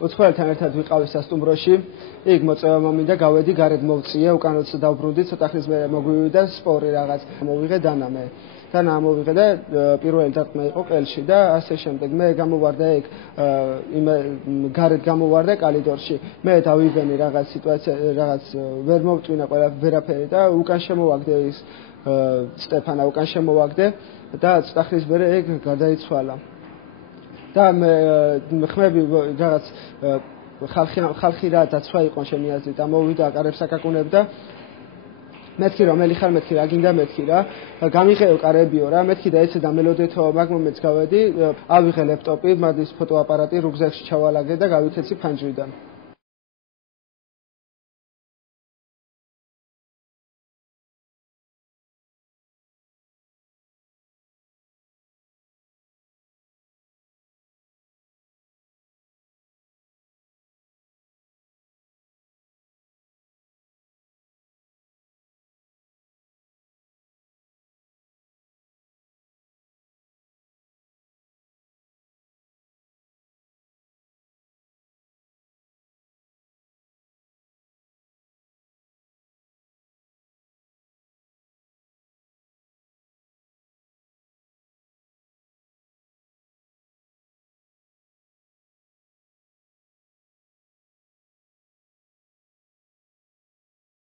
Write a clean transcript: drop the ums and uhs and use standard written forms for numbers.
უცხოელთან ერთად ვიყავი სასტუმროში. იქ მოწევა მომინდა, გავედი, გარეთ მოვწიე, უკანაც დავბრუნდი, ცოტა ხნის მერე მოგვივიდა სპორი რაღაც. მოვიღე დანამე. დანა მოვიღე და პირველი დარტყმა იყო ყელში და ასე შემდეგ. მე გამოვარდა იქ გარეთ გამოვარდა კალიდორში. მე დავიბენი რაღაც სიტუაცია, რაღაც ვერ მოვტვინა ვერაფერი და უკან შემოვაგდე ის სტეფანა უკან შემოვაგდე და ცოტა ხნის მერე ეგ გარდაიცვალა. და მე ხმები რაღაც ხალხი რა დაცვა იყო ჩემი აზრით, ამოვიდა აკარებს აკაკუნებდა. მეთქი რომ მელი ხარ მეთქი რა გინდა მეთქი რა გამიყეო კარებიო რა მეთქი და ეცე და მელოდეთო მაგ მომენტს გავედი ავიღე ლეპტოპი, მაგის ფოტოაპარატი, რუგზაკში ჩავალაგე და გავიქეცი ფანჯრიდან.